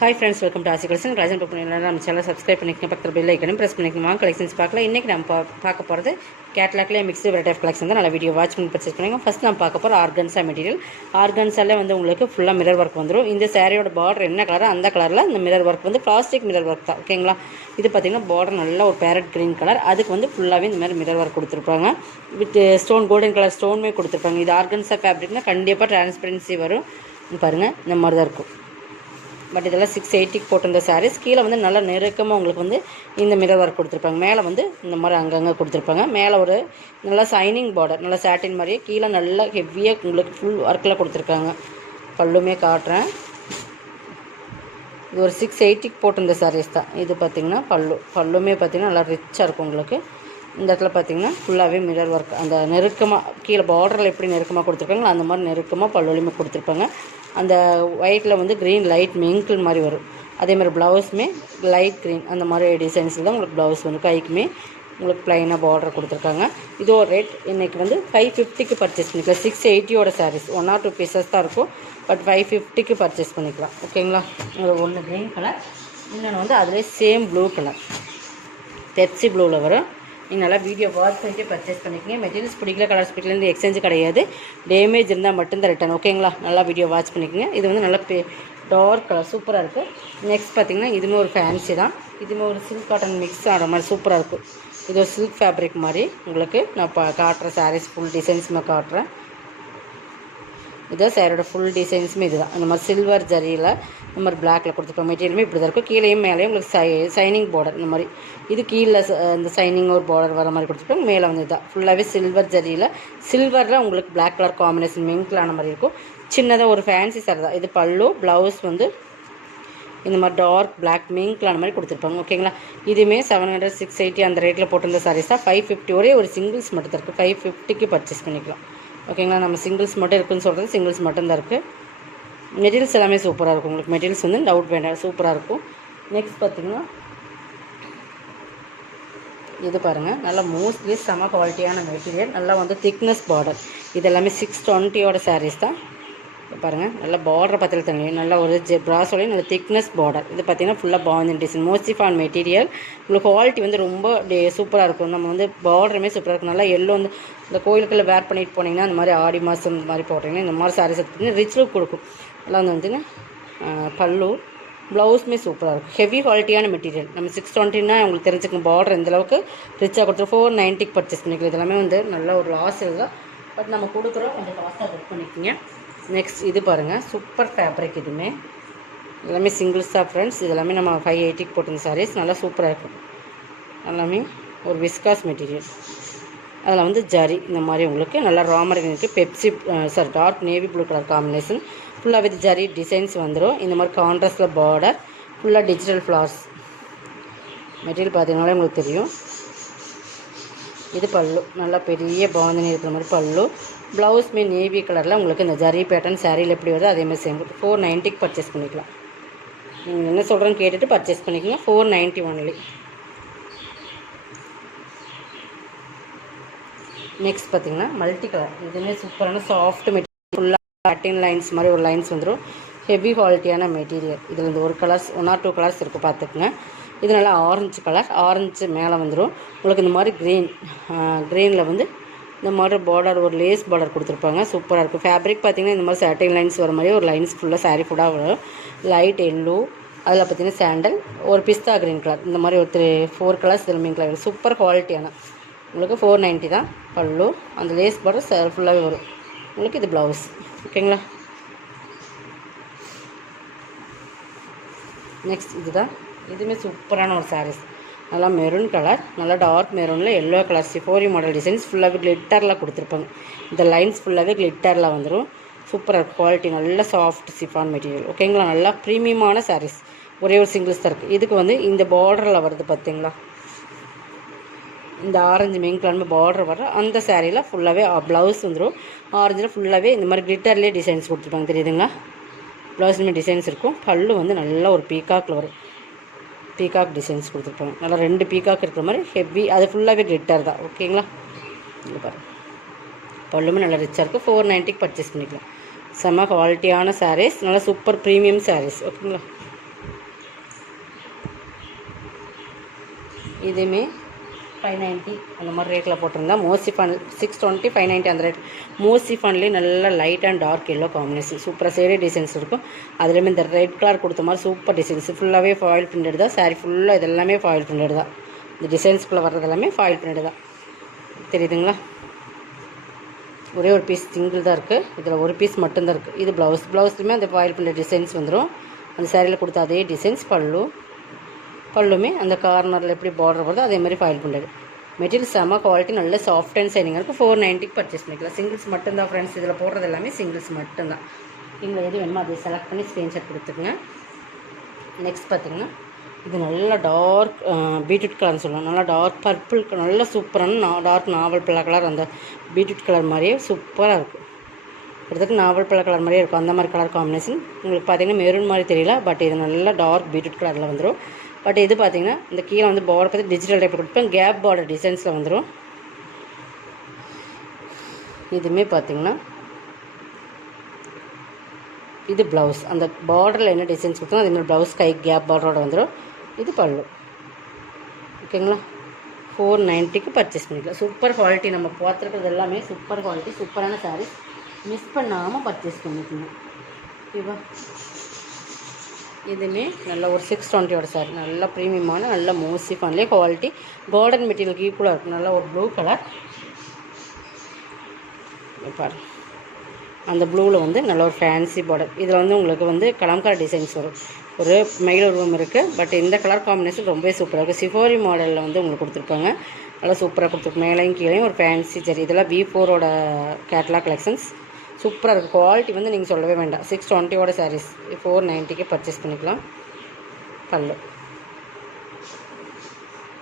Hi friends, welcome to ஆசி collection. Collection பார்க்கணும் நம்ம சேனல் சப்ஸ்கிரைப் பண்ணிக்கங்க, பக்கத்தில் பெல் ஐக்கனும் ப்ரெஸ் பண்ணிக்கணும். கலெக்ஷன்ஸ் பார்க்கலாம். இன்றைக்கி நம்ம பார்க்க போகிறது கேட்லாக்லேயே மிக்ஸ்டு வெரைட்டி ஆஃப் கலெக்ஷன் தான். நல்லா வீடியோ வாட்ச் பண்ணி பர்ச்சேஸ் பண்ணிங்க. ஃபஸ்ட் நம்ம பார்க்க போகிற ஆர்கன்ஸா மெட்டீரியல். ஆர்கன்ஸாலே வந்து உங்களுக்கு ஃபுல்லாக மிரர் ஒர்க் வந்துடும். இந்த சாரியோட பார்டர் என்ன கலரோ அந்த கலரில் இந்த மிரர் ஒர்க் வந்து பிளாஸ்டிக் மிரர் ஒர்க் தான். ஓகேங்களா? இது பார்த்திங்கன்னா பார்டர் நல்ல ஒரு பேரட் க்ரீன் கலர். அதுக்கு வந்து ஃபுல்லாகவே இந்த மாதிரி மிரர் ஒர்க் கொடுத்துருப்பாங்க. வித் ஸ்டோன், கோல்டன் கலர் ஸ்டோனுமே கொடுத்துருப்பாங்க. இது ஆர்கன்ஸா ஃபேப்ரிக்னால் கண்டிப்பாக டிரான்ஸ்பரன்சி வரும். பாருங்கள், இந்த மாதிரி தான் இருக்கும். பட் இதெல்லாம் 680 போட்டிருந்த சாரீஸ். கீழே வந்து நல்லா நெருக்கமாக உங்களுக்கு வந்து இந்த மிரர் ஒர்க் கொடுத்துருப்பாங்க. மேலே வந்து இந்த மாதிரி அங்கங்கே கொடுத்துருப்பாங்க. மேலே ஒரு நல்லா சைனிங் பார்டர், நல்லா சாட்டின் மாதிரியே கீழே நல்லா ஹெவியாக உங்களுக்கு ஃபுல் ஒர்க்கில் கொடுத்துருக்காங்க. பல்லுமே காட்டுறேன். இது ஒரு 680 போட்டிருந்த சாரீஸ் தான். இது பார்த்திங்கன்னா பல்லுமே பார்த்திங்கன்னா நல்லா ரிச்சாக இருக்கும் உங்களுக்கு. இந்த இடத்துல பார்த்திங்கன்னா ஃபுல்லாகவே மிரர் ஒர்க், அந்த நெருக்கமாக கீழே பார்டரில் எப்படி நெருக்கமாக கொடுத்துருக்காங்களோ அந்த மாதிரி நெருக்கமாக பல்லுலையுமே கொடுத்துருப்பாங்க. அந்த ஒயிட்டில் வந்து க்ரீன் லைட் மிங்கிள் மாதிரி வரும். அதேமாதிரி ப்ளவுஸுமே லைட் க்ரீன் அந்த மாதிரி டிசைன்ஸில் தான் உங்களுக்கு ப்ளவுஸ் வந்து கைக்குமே உங்களுக்கு ப்ளைனாக பார்டர் கொடுத்துருக்காங்க. இதோ ரேட் இன்றைக்கி வந்து 550க்கு பர்ச்சேஸ் பண்ணிக்கலாம். 680யோட சாரீஸ் 1 or 2 பீசஸ் தான் இருக்கும். பட் 550க்கு பர்ச்சேஸ் பண்ணிக்கலாம். ஓகேங்களா? ஒன்று க்ரீன் கலர், இன்னொன்று வந்து அதிலே சேம் ப்ளூ கலர், பெப்சி ப்ளூவில் வரும். நீங்கள் நல்லா வீடியோ வாட்ச் பண்ணிட்டு பர்ச்சேஸ் பண்ணிக்கங்க. மெட்டீரியல்ஸ் பிடிக்கல, கலர்ஸ் பிடிக்கல, எக்ஸ்சேஞ்ச் கிடையாது. டேமேஜ் இருந்தால் மட்டும்தான் ரிட்டன். ஓகேங்களா? நல்லா வீடியோ வாட்ச் பண்ணிக்கோங்க. இது வந்து நல்லா டார்க் கலர் சூப்பராக இருக்குது. நெக்ஸ்ட் பார்த்திங்கன்னா இதுவுமே ஒரு ஃபேன்சி தான். இதுவுமே ஒரு சில்க் காட்டன் மிக்ஸ் ஆகிற மாதிரி சூப்பராக இருக்கும். இது ஒரு சில்க் ஃபேப்ரிக் மாதிரி உங்களுக்கு நான் காட்டுற சாரீஸ் ஃபுல் டிசைன்ஸுமே காட்டுறேன். இதுதான் சாரியோட ஃபுல் டிசைன்ஸுமே இது தான். இந்த மாதிரி சில்வர் ஜரியில் இந்த மாதிரி பிளாக்கில் கொடுத்துருப்போம். மெட்டீரியலுமே இப்படி தான் இருக்கும். கீழேயும் மேலேயும் உங்களுக்கு சைனிங் பார்டர் இந்த மாதிரி. இது கீழே இந்த சைனிங் ஒரு பார்டர் வர மாதிரி கொடுத்துருப்போம். மேலே வந்து இதுதான் ஃபுல்லாகவே சில்வர் ஜரியில், சில்வரில் உங்களுக்கு பிளாக் கலர் காம்பினேஷன் மிங்கிளான மாதிரி இருக்கும். சின்னதாக ஒரு ஃபேன்சி சாரி தான். இது பல்லு, ப்ளவுஸ் வந்து இந்த மாதிரி டார்க் பிளாக் மிங்கிளான மாதிரி கொடுத்துருப்பாங்க. ஓகேங்களா? இதுவுமே 700, 680 அந்த ரேட்டில் போட்டிருந்த சாரீஸ் தான். 550 ஒரே ஒரு சிங்கிள்ஸ் மட்டும் தான் இருக்குது. 550க்கு பர்ச்சேஸ் பண்ணிக்கலாம். ஓகேங்களா? நம்ம சிங்கிள்ஸ் மட்டும் இருக்குதுன்னு சொல்கிறது சிங்கிள்ஸ் மட்டும்தான் இருக்குது. மெட்டீரியல்ஸ் எல்லாமே சூப்பராக இருக்கும். உங்களுக்கு மெட்டீரியல்ஸ் வந்து டவுட் வேண்டாம், சூப்பராக இருக்கும். நெக்ஸ்ட் பார்த்திங்கன்னா இது பாருங்கள், நல்லா மோஸ்ட்லி செம குவாலிட்டியான மெட்டீரியல். நல்லா வந்து திக்னஸ் பார்டர். இது எல்லாமே 620யோட சாரீஸ் தான். பாருங்கள், நல்லா பார்டரை பற்றில தண்ணி நல்லா ஒரு ப்ராஸோலையும் நல்ல திக்னஸ் பார்டர். இது பார்த்திங்கன்னா ஃபுல்லாக பாந்தின் டிசைன், மோஸ்டிஃபான் மெட்டீரியல். உங்களுக்கு குவாலிட்டி வந்து ரொம்ப சூப்பராக இருக்கும். நம்ம வந்து பார்டருமே சூப்பராக இருக்கும். நல்லா எல்லோ வந்து இந்த கோயிலுக்குள்ளே வேர் பண்ணிட்டு போனீங்கன்னா அந்த மாதிரி ஆடி மாதம் இந்த மாதிரி போட்டிங்கன்னா இந்த மாதிரி சாரீஸ் எடுத்துக்கிட்டிங்கன்னா ரிச் லுக் கொடுக்கும். எல்லாம் வந்து பல்லு, ப்ளவுஸுமே சூப்பராக இருக்கும். ஹெவி குவாலிட்டியான மெட்டீரியல். நம்ம 620னா உங்களுக்கு தெரிஞ்சுக்கணும் பார்டர் எந்தளவுக்கு ரிச்சாக கொடுத்துரும். 490க்கு பர்ச்சேஸ் பண்ணிக்கலாம். இதெல்லாமே வந்து நல்ல ஒரு லாஸ் தான். பட் நம்ம கொடுக்குறோம், கொஞ்சம் காஸ்ட்டாக புக் பண்ணிக்கோங்க. நெக்ஸ்ட் இது பாருங்கள், சூப்பர் ஃபேப்ரிக். இதுவுமே எல்லாமே சிங்கிள்ஸ் தான் ஃப்ரெண்ட்ஸ். இதெல்லாமே நம்ம 580க்கு போட்டிருந்த சாரீஸ். நல்லா சூப்பராக இருக்கும். எல்லாமே ஒரு விஸ்காஸ் மெட்டீரியல். அதில் வந்து ஜரி இந்த மாதிரி உங்களுக்கு நல்லா ராமர் இருக்குது. Pepsi dark navy blue colour combination. ஃபுல்லாக வித் ஜரி டிசைன்ஸ் வந்துடும். இந்த மாதிரி கான்ட்ராஸ்டில் பார்டர், ஃபுல்லாக டிஜிட்டல் ஃப்ளார்ஸ். மெட்டீரியல் பார்த்தீங்கன்னாலே உங்களுக்கு தெரியும். இது பல்லு, நல்லா பெரிய பாந்தினி இருக்கிற மாதிரி பல்லு. ப்ளவுஸ்மே நேவி கலரில் உங்களுக்கு இந்த ஜரி பேட்டர்ன் சாரியில் எப்படி வருது அதேமாதிரி சேம். 490க்கு பர்ச்சேஸ் பண்ணிக்கலாம். நீங்கள் என்ன சொல்கிறேன்னு கேட்டுட்டு பர்ச்சேஸ் பண்ணிக்கோங்க. 490 ஒன்லி. நெக்ஸ்ட் பார்த்திங்கன்னா மல்டி கலர். இதுவுமே சூப்பரான சாஃப்ட் மெட்டீரியல். ஃபுல்லாக பேட்டர்ன் லைன்ஸ் மாதிரி ஒரு லைன்ஸ் வந்துடும். ஹெவி குவாலிட்டியான மெட்டீரியல். இதில் இந்த ஒரு கலர்ஸ் 1 or 2 கலர்ஸ் இருக்குது, பார்த்துக்குங்க. இது நல்லா ஆரஞ்சு கலர். ஆரஞ்சு மேலே வந்துடும் உங்களுக்கு இந்த மாதிரி க்ரீனில் வந்து இந்த மாதிரி பார்டர், ஒரு லேஸ் பார்டர் கொடுத்துருப்பாங்க. சூப்பராக இருக்கும். ஃபேப்ரிக் பார்த்திங்கன்னா இந்த மாதிரி சாட்டின் லைன்ஸ் வர மாதிரி ஒரு லைன்ஸ் ஃபுல்லாக சாரீ ஃபுல்லாக வரும். லைட் எல்லோ, அதில் பார்த்திங்கன்னா சாண்டல், ஒரு பிஸ்தா க்ரீன் கலர், இந்த மாதிரி ஒரு 4 கலர்ஸ் திரும்பிங் கலர். சூப்பர் குவாலிட்டியான உங்களுக்கு 490 தான். பல்லு, அந்த லேஸ் பார்டர் ஃபுல்லாகவே வரும் உங்களுக்கு. இது ப்ளவுஸ். ஓகேங்களா? நெக்ஸ்ட் இதுதான். இதுவுமே சூப்பரான ஒரு சாரீஸ். நல்லா மெரூன் கலர், நல்லா டார்க் மெரூனில் எல்லோ கலர் சிஃபோரி மாடல் டிசைன்ஸ் ஃபுல்லாகவே கிளிட்டரில் கொடுத்துருப்பாங்க. இந்த லைன்ஸ் ஃபுல்லாகவே கிளிட்டரில் வந்துடும். சூப்பராக குவாலிட்டி. நல்ல சாஃப்ட் சிஃபான் மெட்டீரியல். ஓகேங்களா? நல்லா ப்ரீமியமான சாரீஸ். ஒரே ஒரு சிங்கிள்ஸ் தான் இருக்குது. இதுக்கு வந்து இந்த பார்டரில் வருது பார்த்திங்களா, இந்த ஆரஞ்சு மெயின்கிளான பார்டர் வர அந்த சாரியில் ஃபுல்லாகவே ப்ளவுஸ் வந்துடும். ஆரஞ்சில் ஃபுல்லாகவே இந்த மாதிரி கிளிட்டர்லேயே டிசைன்ஸ் கொடுத்துருப்பாங்க, தெரியுதுங்களா? ப்ளவுஸ்லேயுமே டிசைன்ஸ் இருக்கும். பல்லு வந்து நல்லா ஒரு பீகாக்கில் வரும். பீகாக் டிசைன்ஸ் கொடுத்துருப்பாங்க. நல்லா 2 பீகாக் இருக்கிற மாதிரி ஹெவி. அது ஃபுல்லாகவே கிளிட்டர் தான். ஓகேங்களா? இங்கே பாருங்கள், பல்லுமே நல்லா ரிச்சாக இருக்குது. 490க்கு பர்ச்சேஸ் பண்ணிக்கலாம். செம்ம குவாலிட்டியான சாரீஸ். நல்லா சூப்பர் ப்ரீமியம் சாரீஸ். ஓகேங்களா? இதுவுமே 590 அந்த மாதிரி ரேட்டில் போட்டிருந்தா. மோசிஃபான் 620 590 அந்த ரேட். மோசிஃபான்லேயே நல்லா light and dark yellow combination சூப்பராக சேரீ டிசைன்ஸ் இருக்கும். அதுலேயுமே இந்த ரெட் கலர் கொடுத்த மாதிரி சூப்பர் டிசைன்ஸ் ஃபுல்லாகவே ஃபாயில் பிரிண்டட் தான். சாரீ ஃபுல்லாக இதெல்லாமே ஃபாயில் பிரிண்டட் தான். இந்த டிசைன்ஸ்குள்ளே வர்றது எல்லாமே ஃபாயில் பிரிண்டட் தான். தெரியுதுங்களா? ஒரே ஒரு பீஸ் சிங்கிள் தான் இருக்குது. இதில் ஒரு பீஸ் மட்டும்தான் இருக்குது. இது ப்ளவுஸ்லையுமே அந்த ஃபாயில் பிரிண்டட் டிசைன்ஸ் வந்துடும். அந்த சாரியில் கொடுத்த அதே டிசைன்ஸ். பல்லுமே அந்த கார்னரில் எப்படி பார்டர் வருதோ அதே மாதிரி ஃபாயில் பண்ணுறது. மெட்டீரியல் செம்ம குவாலிட்டி, நல்ல சாஃப்ட் அண்ட் சைனிங்காக இருக்கும். 490 பர்ச்சேஸ் பண்ணிக்கலாம். சிங்கிள்ஸ் மட்டும்தான் ஃப்ரெண்ட்ஸ். இதில் போடுறது எல்லாமே சிங்கிள்ஸ் மட்டும்தான். நீங்கள் எது வேணுமோ அதை செலக்ட் பண்ணி ஸ்க்ரீன்ஷாட் கொடுத்துருங்க. நெக்ஸ்ட் பார்த்திங்கன்னா இது நல்லா டார்க் பீட்ரூட் கலர்னு சொல்லலாம். நல்லா டார்க் பர்பிள், நல்லா சூப்பரான டார்க் நாவல் பழ கலர். அந்த பீட்ரூட் கலர் மாதிரியே சூப்பராக இருக்கும். கிட்டத்தட்ட நாவல் பழ கலர் மாதிரியே இருக்கும். அந்த மாதிரி கலர் காம்பினேஷன். உங்களுக்கு பார்த்திங்கன்னா மெரூன் மாதிரி தெரியல, பட் இது நல்லா டார்க் பீட்ரூட் கலரில் வந்துடும். பட் இது பார்த்திங்கன்னா இந்த கீழே வந்து பார்டர் பார்த்து டிஜிட்டல் டைப் கொடுப்பேன். கேப் பார்டர் டிசைன்ஸில் வந்துடும். இதுவுமே பார்த்திங்கன்னா இது ப்ளவுஸ். அந்த பார்டரில் என்ன டிசைன்ஸ் கொடுத்தோம் அது இன்னொரு ப்ளவுஸ் கை கேப் பார்டரோட வந்துடும். இது பல்லு. ஓகேங்களா? 490க்கு பர்ச்சேஸ் பண்ணிக்கலாம். Super quality. நம்ம பார்த்துருக்கிறது எல்லாமே சூப்பர் குவாலிட்டி, சூப்பரான சாரீஸ். மிஸ் பண்ணாமல் பர்ச்சேஸ் பண்ணிக்கணும். ஓகேவா? இதுவுமே நல்ல ஒரு 620 சாரி. நல்ல ப்ரீமியமான நல்ல மோசிஃபான்லேயே குவாலிட்டி. கார்டன் மெட்டீரியலுக்கு ஈக்குவலாக இருக்கும். நல்ல ஒரு ப்ளூ கலர் பாரு. அந்த ப்ளூவில் வந்து நல்ல ஒரு ஃபேன்சி பார்டர். இதில் வந்து உங்களுக்கு வந்து கலம்கார டிசைன்ஸ் வரும். ஒரு மயில் உருவம் இருக்குது. பட் இந்த கலர் காம்பினேஷன் ரொம்பவே சூப்பராக இருக்குது. சிஃபோரி மாடலில் வந்து உங்களுக்கு கொடுத்துருப்பாங்க. நல்லா சூப்பராக கொடுத்துருக்கு. மேலேயும் கீழேயும் ஒரு ஃபேன்சி சரி. இதெல்லாம் V4ஓட கேட்லாக் கலெக்ஷன்ஸ். சூப்பராக இருக்குது. குவாலிட்டி வந்து நீங்கள் சொல்லவே வேண்டாம். 620 சாரீஸ் 490க்கு பர்ச்சேஸ் பண்ணிக்கலாம்.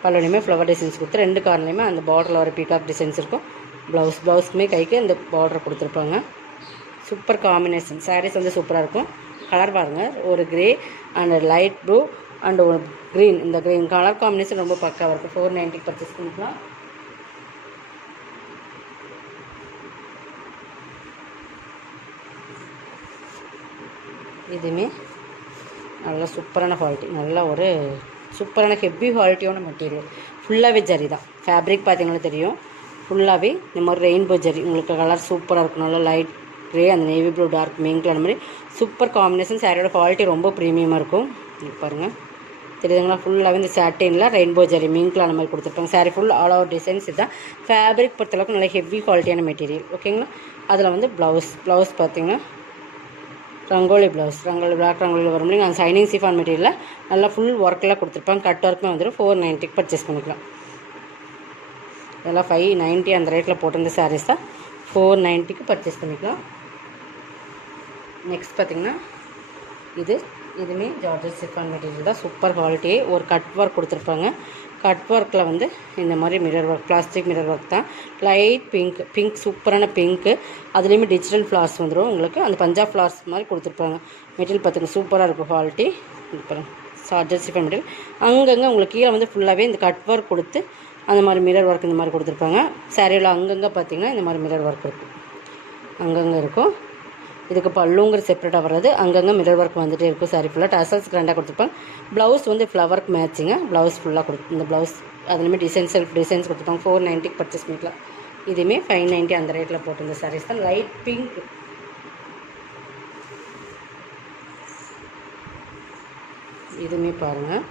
பல்லுலையுமே ஃப்ளவர் டிசைன்ஸ் கொடுத்து 2 கார்னர்லையுமே அந்த பார்டரில் ஒரு பீகாக் டிசைன்ஸ் இருக்கும். ப்ளவுஸ்க்குமே கைக்கு இந்த பார்டர் கொடுத்துருப்பாங்க. Super combination. சாரீஸ் வந்து சூப்பராக இருக்கும். கலர் பாருங்கள். ஒரு grey and light blue and ஒரு க்ரீன். இந்த க்ரீன் கலர் காம்பினேஷன் ரொம்ப பக்காவாக இருக்கும். 490க்கு பர்ச்சேஸ் பண்ணிக்கலாம். இதுவுமே நல்லா சூப்பரான குவாலிட்டி. நல்லா ஒரு சூப்பரான ஹெவி குவாலிட்டியான மெட்டீரியல். ஃபுல்லாகவே ஜரி தான். ஃபேப்ரிக் பார்த்தீங்கன்னா தெரியும். ஃபுல்லாகவே இந்த மாதிரி ரெயின்போ ஜரி. உங்களுக்கு கலர் சூப்பராக இருக்கும். நல்லா லைட் க்ரே அந்த நேவி ப்ளூ டார்க் மிங்க் அந்த மாதிரி சூப்பர் காம்பினேஷன். சாரியோட குவாலிட்டி ரொம்ப ப்ரீமியமாக இருக்கும். பாருங்கள் தெரியுதுங்களா? ஃபுல்லாகவே இந்த சாட்டினில் ரெயின்போ ஜரி மிங்க்கில் அந்த மாதிரி கொடுத்துருப்பாங்க. Sorry full all over designs இதுதான். ஃபேப்ரிக் பொறுத்தளவுக்கு நல்ல ஹெவி குவாலிட்டியான மெட்டீரியல். ஓகேங்களா? அதில் வந்து ப்ளவுஸ் பார்த்திங்கன்னா ரங்கோலி ப்ளவுஸ். பிளாக் ரங்கோலி வரும் இல்லைங்க. அந்த சைனிங் சிஃபான் மெட்டீரியலில் நல்லா ஃபுல் ஒர்க்கெலாம் கொடுத்துருப்பாங்க. கட் ஒர்க்குமே வந்துடும். 490க்கு பர்ச்சேஸ் பண்ணிக்கலாம். இதெல்லாம் 590 அந்த ரேட்டில் போட்டிருந்த சாரீஸ் தான். 490க்கு பர்ச்சேஸ் பண்ணிக்கலாம். நெக்ஸ்ட் பார்த்திங்கன்னா இதுவுமே ஜார்ஜெட் சிஃபான் மெட்டீரியல் தான். Super quality. ஒரு கட் ஒர்க் கொடுத்துருப்பாங்க. கட் ஒர்க்கில் வந்து இந்த மாதிரி mirror work, plastic mirror work தான். லைட் பிங்க் சூப்பரான பிங்க்கு. அதுலேயுமே டிஜிட்டல் ஃப்ளார்ஸ் வந்துடும் உங்களுக்கு. அந்த பஞ்சாப் ஃப்ளார்ஸ் மாதிரி கொடுத்துருப்பாங்க. மெட்டீரியல் பார்த்துங்க சூப்பராக இருக்கும் குவாலிட்டி. பாருங்கள் ஜார்ஜெட் சிஃபான் மெட்டீரியல். அங்கங்கே உங்களுக்கு கீழே வந்து ஃபுல்லாகவே இந்த கட் ஒர்க் கொடுத்து அந்த மாதிரி மிரர் ஒர்க் இந்த மாதிரி கொடுத்துருப்பாங்க. சாரியில் அங்கங்கே பார்த்திங்கன்னா இந்த மாதிரி மிரர் ஒர்க் இருக்கும். அங்கங்கே இருக்கும். இதுக்கு பல்லுங்கிற செப்பரேட்டாக வர்றது. அங்கங்கே மிரர் ஒர்க் வந்துகிட்டே இருக்கும். சாரி ஃபுல்லாக டசல்ஸ் கிராண்டாக கொடுத்துருப்பாங்க. ப்ளவுஸ் வந்து ஃப்ளவருக்கு மேட்சிங்க. ப்ளவுஸ் ஃபுல்லாக இந்த ப்ளவுஸ் அதுலேயுமே செல்ஃப் டிசைன்ஸ் கொடுத்துருப்பாங்க. 490க்கு பர்ச்சேஸ் பண்ணிக்கலாம். இதுவுமே 590 அந்த ரேட்டில் போட்டிருந்த சாரீஸ் தான். Light pink. இதுவுமே பாருங்கள்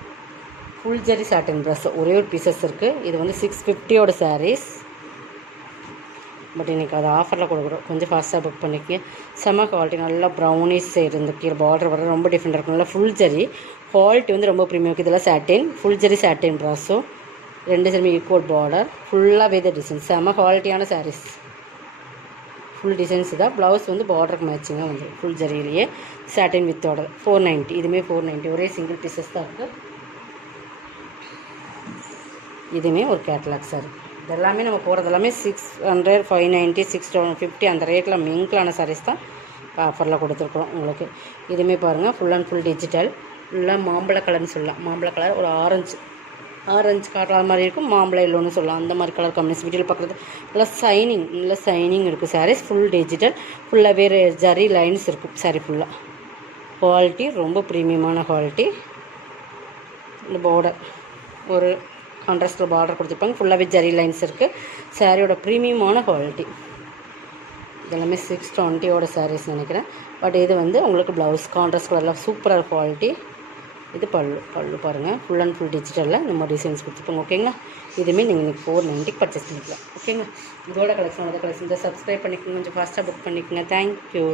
ஃபுல் ஜரி சாட்டன் ப்ரெஸ். ஒரே ஒரு பீசஸ் இருக்குது. இது வந்து 650ஓட சாரீஸ். பட் இன்றைக்கி அது ஆஃபரில் கொடுக்குறோம். கொஞ்சம் ஃபாஸ்ட்டாக புக் பண்ணிக்க. செம்ம குவாலிட்டி. நல்லா ப்ரௌனிஷ் சைடு இந்த கீழே பார்டர் வர ரொம்ப டிஃப்ரெண்டாக இருக்கும். நல்லா ஃபுல் ஜரி குவாலிட்டி வந்து ரொம்ப ப்ரீமியம் இருக்குது. இதெல்லாம் சாட்டின் ஃபுல் ஜரி சாட்டின் ப்ராஸோ 2 சைடுமே ஈக்குவல் பார்டர். ஃபுல்லாக வேத டிசைன்ஸ். செம்ம குவாலிட்டியான சாரீஸ். ஃபுல் டிசைன்ஸ் தான். ப்ளவுஸ் வந்து பார்டருக்கு மேட்சிங்காக வந்துடும். ஃபுல் ஜரியிலேயே சாட்டின் வித் ஆர்டர். 490. இதுவுமே 490. ஒரே சிங்கிள் பீசஸ் தான் இருக்குது. இதுவுமே ஒரு கேட்லாக் சாரி. இதெல்லாமே நம்ம போகிறது எல்லாமே 600 590 650 அந்த ரேட்டில் மிங்க்லான சாரீஸ் தான் ஆஃபரில் கொடுத்துருக்குறோம் உங்களுக்கு. இதுவுமே பாருங்கள் ஃபுல் அண்ட் ஃபுல் டிஜிட்டல். ஃபுல்லாக மாம்பழ கலர்னு சொல்லலாம். மாம்பழ கலர் ஒரு ஆரஞ்சு கலர் மாதிரி இருக்கும். மாம்பழ இல்லோன்னு சொல்லலாம். அந்த மாதிரி கலர் காம்பினேஷன் வீட்டில் பார்க்குறது நல்லா சைனிங் இருக்குது. Sarees full digital. ஃபுல்லாக வேறு ஜரி லைன்ஸ் இருக்கும். சாரி ஃபுல்லாக குவாலிட்டி ரொம்ப ப்ரீமியமான குவாலிட்டி. இந்த பார்டர் ஒரு கான்ட்ராஸ்ட்டில் பார்டர் கொடுத்துருப்பாங்க. ஃபுல்லாகவே ஜரி லைன்ஸ் இருக்குது. சாரியோட ப்ரீமியமான குவாலிட்டி. இதெல்லாமே 620 சாரீஸ் நினைக்கிறேன். பட் இது வந்து உங்களுக்கு ப்ளவுஸ் கான்ட்ராஸ்ட் கலரில் சூப்பராக குவாலிட்டி. இது பல்லு பாருங்கள், ஃபுல் அண்ட் ஃபுல் டிஜிட்டலில் நம்ம டிசைன்ஸ் கொடுத்துருப்போங்க. ஓகேங்களா, இதுவுமே நீங்கள் 490 பர்ச்சேஸ் பண்ணிக்கலாம். ஓகேங்களா, இதோட கலெக்ஷன் சப்ஸ்கிரைப் பண்ணிக்கோங்க, கொஞ்சம் ஃபாஸ்ட்டாக புக் பண்ணிக்கோங்க. தேங்க்யூ.